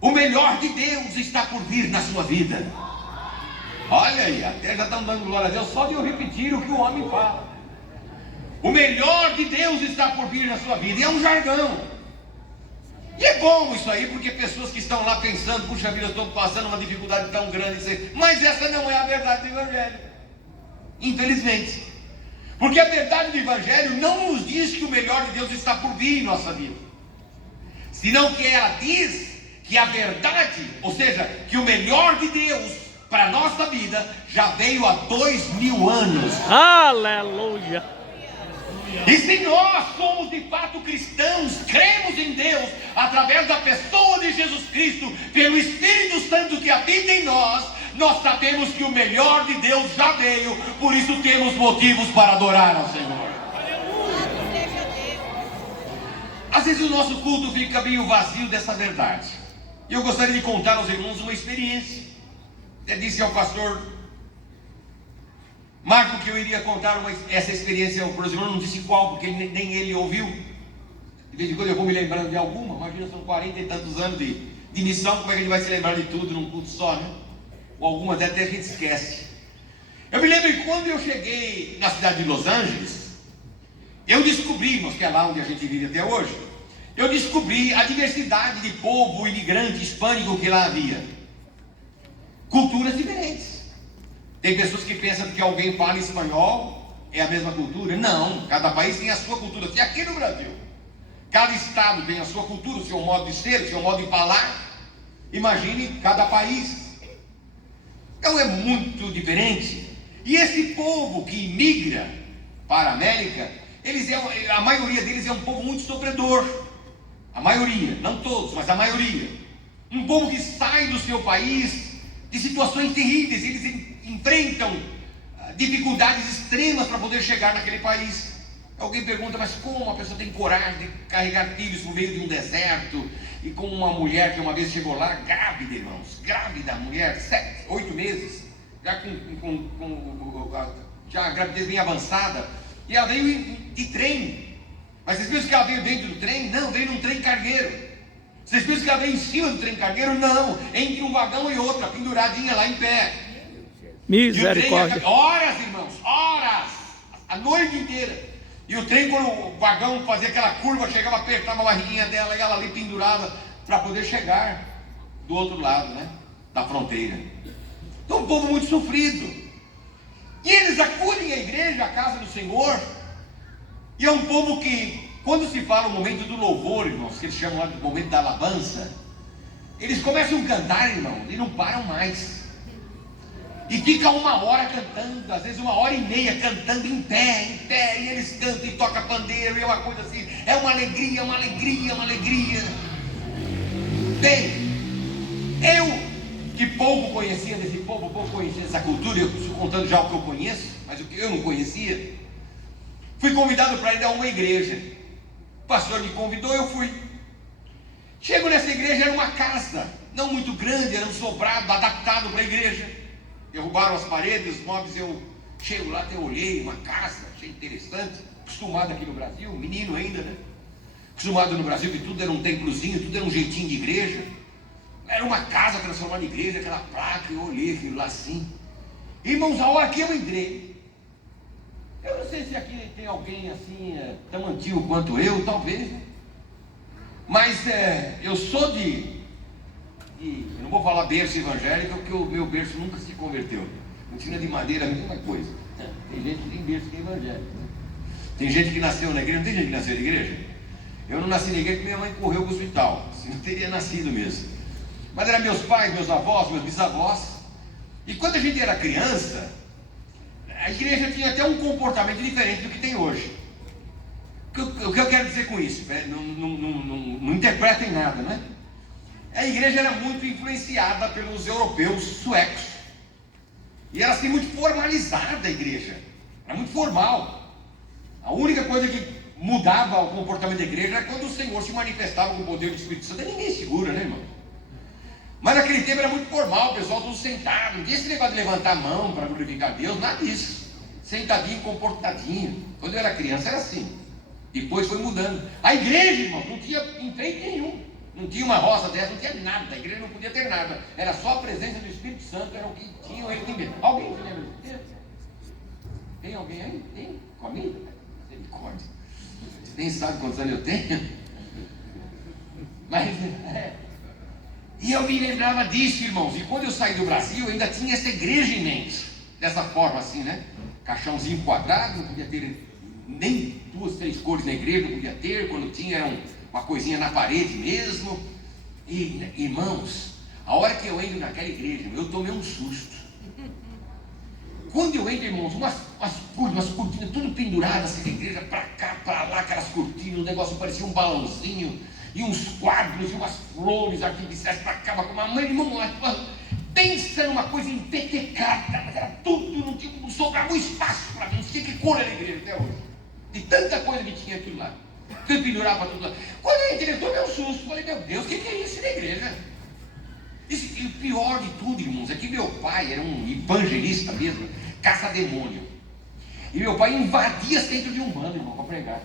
O melhor de Deus está por vir na sua vida. Olha aí, até já estão dando glória a Deus só de eu repetir o que o homem fala. O melhor de Deus está por vir na sua vida. E é um jargão. E é bom isso aí, porque pessoas que estão lá pensando, puxa vida, eu estou passando uma dificuldade tão grande, mas essa não é a verdade do Evangelho. Infelizmente. Porque a verdade do Evangelho não nos diz que o melhor de Deus está por vir em nossa vida. Senão que ela diz que a verdade, ou seja, que o melhor de Deus para a nossa vida já veio há 2000 anos. Aleluia! E se nós somos de fato cristãos, cremos em Deus, através da pessoa de Jesus Cristo, pelo Espírito Santo que habita em nós, nós sabemos que o melhor de Deus já veio, por isso temos motivos para adorar ao Senhor. Às vezes o nosso culto fica meio vazio dessa verdade. E eu gostaria de contar aos irmãos uma experiência. Eu disse ao pastor Marco que eu iria contar essa experiência para os irmãos, não disse qual, porque nem ele ouviu. De vez em quando eu vou me lembrando de alguma. Imagina, são 40 e tantos anos de missão, como é que a gente vai se lembrar de tudo num culto só, né? Ou algumas até a gente esquece. Eu me lembro que quando eu cheguei na cidade de Los Angeles, eu descobri, que é lá onde a gente vive até hoje, eu descobri a diversidade de povo imigrante hispânico que lá havia. Culturas diferentes. Tem pessoas que pensam que alguém fala espanhol é a mesma cultura. Não, cada país tem a sua cultura. Se aqui no Brasil, cada estado tem a sua cultura, o seu modo de ser, o seu modo de falar, imagine cada país. Então é muito diferente. E esse povo que imigra para a América, a maioria deles é um povo muito sofredor. A maioria, não todos, mas a maioria. Um povo que sai do seu país de situações terríveis. Eles enfrentam dificuldades extremas para poder chegar naquele país. Alguém pergunta, mas como a pessoa tem coragem de carregar filhos no meio de um deserto? E com uma mulher que uma vez chegou lá, grávida, irmãos, grávida, mulher, 8 meses, já a gravidez bem avançada, e ela veio de trem. Mas vocês pensam que ela veio dentro do trem? Não, veio num trem cargueiro. Vocês pensam que ela veio em cima do trem cargueiro? Não, entre um vagão e outro, penduradinha lá em pé. Misericórdia. Horas, irmãos, horas, a noite inteira. E o trem, quando o vagão fazia aquela curva, chegava, apertava a barriguinha dela e ela ali pendurada para poder chegar do outro lado, né, da fronteira. Então, um povo muito sofrido. E eles acudem à igreja, à casa do Senhor. E é um povo que, quando se fala o momento do louvor, irmãos, que eles chamam lá do momento da alabança, eles começam a cantar, irmãos, e não param mais. E fica 1 hora cantando, às vezes 1h30 cantando em pé, e eles cantam e tocam pandeiro, e é uma coisa assim, é uma alegria, uma alegria, uma alegria. Bem, eu que pouco conhecia desse povo, pouco conhecia dessa cultura, eu estou contando já o que eu conheço, mas o que eu não conhecia, fui convidado para ir a uma igreja. O pastor me convidou, eu fui. Chego nessa igreja, era uma casa, não muito grande, era um sobrado, adaptado para a igreja. Derrubaram as paredes, os móveis, eu chego lá, até olhei, uma casa, achei interessante, acostumado aqui no Brasil, menino ainda, né? Acostumado no Brasil que tudo era um templozinho, tudo era um jeitinho de igreja. Era uma casa transformada em igreja, aquela placa, eu olhei aquilo lá assim. Irmãos, a hora que eu entrei, eu não sei se aqui tem alguém assim, tão antigo quanto eu, talvez, né? Mas eu sou eu não vou falar berço evangélico, porque o meu berço nunca se converteu. Cantina de madeira é a mesma coisa. Tem gente que tem berço que é evangélico, né? Tem gente que nasceu na igreja, não tem gente que nasceu na igreja? Eu não nasci na igreja porque minha mãe correu para o hospital, assim, não teria nascido mesmo. Mas eram meus pais, meus avós, meus bisavós. E quando a gente era criança, a igreja tinha até um comportamento diferente do que tem hoje. O que eu quero dizer com isso? Não interpretem nada, né? A igreja era muito influenciada pelos europeus suecos. E era assim muito formalizada a igreja. Era muito formal. A única coisa que mudava o comportamento da igreja era quando o Senhor se manifestava com o poder do Espírito Santo. Ninguém segura, né, irmão? Mas naquele tempo era muito formal, o pessoal todo sentado. Não tinha esse negócio de levantar a mão para glorificar Deus, nada disso. Sentadinho, comportadinho. Quando eu era criança era assim. Depois foi mudando. A igreja, irmão, não tinha enfeite nenhum. Não tinha uma roça dessa, não tinha nada. A igreja não podia ter nada. Era só a presença do Espírito Santo, era o que tinha ele mesmo. Alguém se lembra desse tempo? Tem alguém aí? Tem? Comida? Misericórdia. Você nem sabe quantos anos eu tenho. Mas, e eu me lembrava disso, irmãos. E quando eu saí do Brasil, eu ainda tinha essa igreja em mente. Dessa forma assim, né? Caixãozinho quadrado, não podia ter nem 2, 3 cores na igreja, não podia ter. Quando tinha, era uma coisinha na parede mesmo. E, irmãos, a hora que eu entro naquela igreja, eu tomei um susto. Quando eu entro, irmãos, umas cortinas tudo penduradas assim na igreja, pra cá, pra lá, aquelas cortinas, o negócio parecia um balãozinho, e uns quadros, e umas flores artificiais pra cá, com uma mãe, irmão, pensa numa coisa empetecada, mas era tudo, não sobrava um espaço para mim, não sei que cor era a igreja até hoje, de tanta coisa que tinha aquilo lá, tudo pendurava tudo lá. Quando eu entrei, eu tomei um susto, falei, meu Deus, o que é isso na igreja? E o pior de tudo, irmãos, é que meu pai era um evangelista mesmo, caça-demônio. E meu pai invadia centro de Umbanda, irmão, para pregar.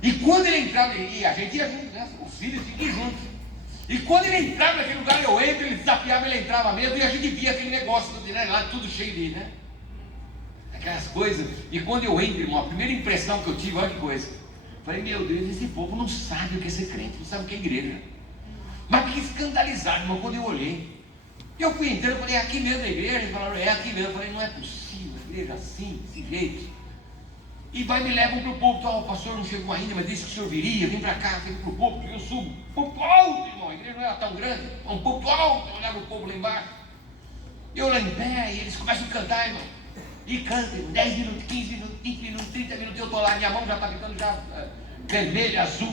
E quando ele entrava, e a gente ia junto, né? Os filhos iam juntos. E quando ele entrava naquele lugar, eu entro, ele desafiava, ele entrava mesmo, e a gente via aquele negócio, né? Lá tudo cheio de, né? Aquelas coisas. E quando eu entro, irmão, a primeira impressão que eu tive, olha que coisa. Falei, meu Deus, esse povo não sabe o que é ser crente, não sabe o que é igreja. Mas fiquei escandalizado, irmão, quando eu olhei. Eu fui entrando, eu falei, é aqui mesmo a igreja? Eles falaram, é aqui mesmo. Eu falei, não é possível, a igreja assim, desse jeito. E vai me levam para o púlpito. O pastor não chegou ainda, mas disse que o senhor viria, vem para cá, vem para o púlpito. Eu subo, púlpito alto, irmão, a igreja não era tão grande, é um púlpito alto. Eu olhava o povo lá embaixo. Eu lá em pé, e eles começam a cantar, irmão. E cantam, 10 minutos, 15 minutos, 20 minutos, 30 minutos, eu estou lá, minha mão já está ficando já vermelha, azul.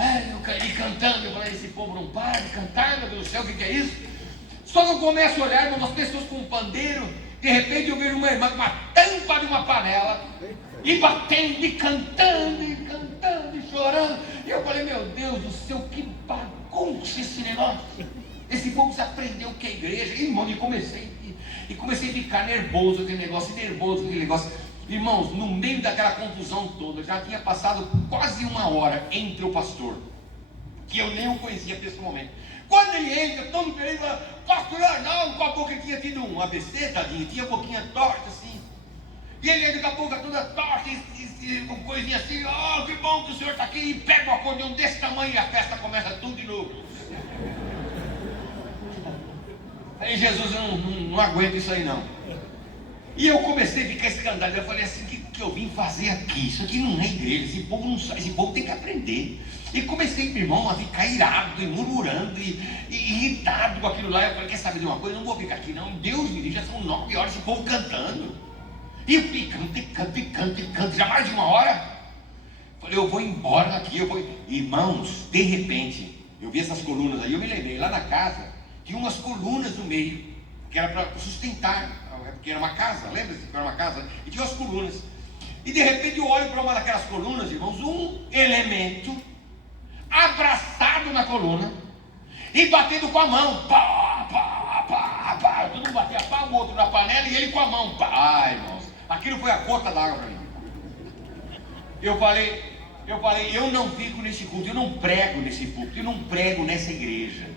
Eu cantando, eu falei, esse povo não para de cantar, meu Deus do céu, o que é isso? Só que eu começo a olhar, irmão, as pessoas com um pandeiro, de repente eu vejo uma irmã com uma tampa de uma panela, e batendo, e cantando, e chorando. E eu falei, meu Deus do céu, que bagunça esse negócio. Esse povo se aprendeu o que é igreja. Irmão, e comecei a ficar nervoso aquele negócio. Irmãos, no meio daquela confusão toda, já tinha passado quase 1 hora entre o pastor, que eu nem o conhecia pessoalmente. Quando ele entra, todo feliz, fala, pastor Arnaldo, com a boca que tinha tido um ABC, tadinho, tinha a boquinha torta assim. E ele entra com a boca toda torta, com coisinha assim, oh, que bom que o senhor está aqui, e pega um acordeão desse tamanho e a festa começa tudo de novo. Aí Jesus, eu não aguento isso aí não. E eu comecei a ficar escandalizado. Eu falei assim, o que eu vim fazer aqui? Isso aqui não é igreja, esse povo não sabe, esse povo tem que aprender. E comecei, meu irmão, a ficar irado, e murmurando, e irritado com aquilo lá. Eu falei, quer saber de uma coisa? Eu não vou ficar aqui não. Deus me diz, já são 9 horas, esse povo cantando. E eu canto, já mais de 1 hora. Falei, eu vou embora daqui, Irmãos, de repente, eu vi essas colunas aí, eu me lembrei, lá na casa, tinha umas colunas no meio, que era para sustentar. Porque era uma casa, lembra-se que era uma casa? E tinha as colunas. E de repente eu olho para uma daquelas colunas, irmãos, um elemento abraçado na coluna e batendo com a mão. Pá, pá, pá, pá. Todo mundo batia pá, o outro na panela e ele com a mão. Pá. Ai, irmãos, aquilo foi a gota d'água para mim. Eu falei, eu não fico nesse culto, eu não prego nesse púlpito, eu não prego nessa igreja.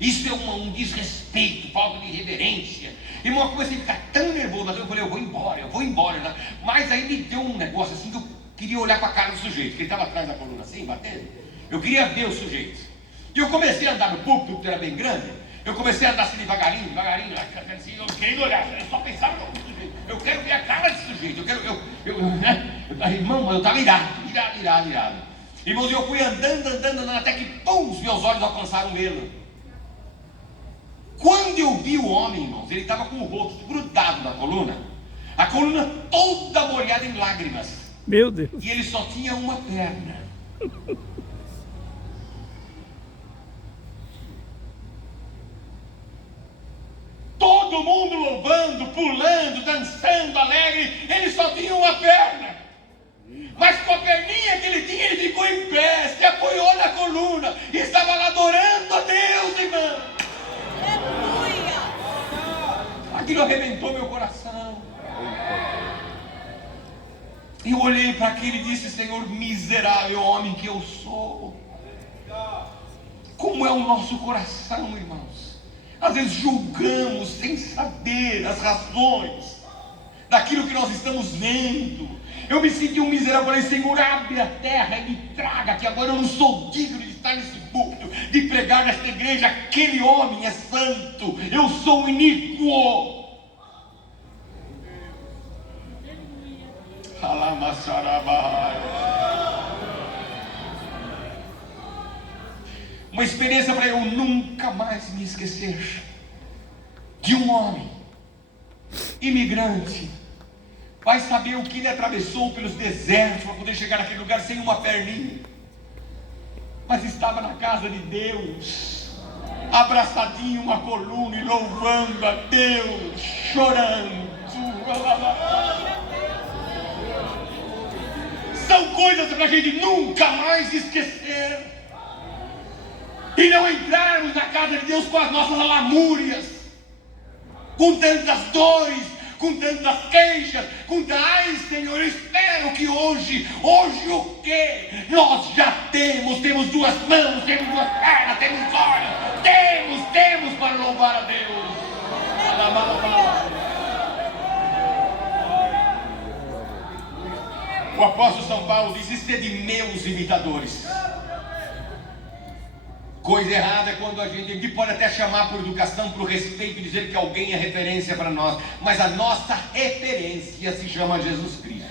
Isso é um desrespeito, falta de reverência. Irmão, eu comecei a ficar tão nervoso, eu falei, eu vou embora. Né? Mas aí me deu um negócio assim que eu queria olhar para a cara do sujeito, que ele estava atrás da coluna assim, batendo. Eu queria ver o sujeito. E eu comecei a andar no púlpito, porque era bem grande. Eu comecei a andar assim devagarinho, assim, eu querendo olhar, eu só pensava no sujeito. Eu quero ver a cara desse sujeito, irmão, eu estava irado. Irmãos, eu fui andando, até que, pum, os meus olhos alcançaram ele. Quando eu vi o homem, irmãos, ele estava com o rosto grudado na coluna, a coluna toda molhada em lágrimas. Meu Deus. E ele só tinha uma perna. Todo mundo louvando, pulando, dançando, alegre. Ele só tinha uma perna. Mas com a perninha que ele tinha, ele ficou em pé, se apoiou na coluna e estava lá adorando a Deus, irmão. Aquilo arrebentou meu coração. E eu olhei para aquele e disse, Senhor, miserável homem que eu sou. Como é o nosso coração, irmãos? Às vezes julgamos sem saber as razões daquilo que nós estamos vendo. Eu me senti um miserável, falei: Senhor, abre a terra e me traga, que agora eu não sou digno de estar nesse púlpito, de pregar nesta igreja. Aquele homem é santo, eu sou iníquo. Uma experiência para eu nunca mais me esquecer de um homem imigrante. Vai saber o que ele atravessou pelos desertos para poder chegar naquele lugar sem uma perninha, mas estava na casa de Deus, abraçadinho uma coluna e louvando a Deus, chorando. São coisas para a gente nunca mais esquecer, e não entrarmos na casa de Deus com as nossas lamúrias, com tantas dores, com tantas queixas, ai Senhor, eu espero que hoje o que? Nós já temos duas mãos, temos duas pernas, temos olhos, temos para louvar a Deus. O apóstolo São Paulo diz: "E sede meus imitadores." Coisa errada é quando a gente pode até chamar por educação, por respeito, dizer que alguém é referência para nós, mas a nossa referência se chama Jesus Cristo.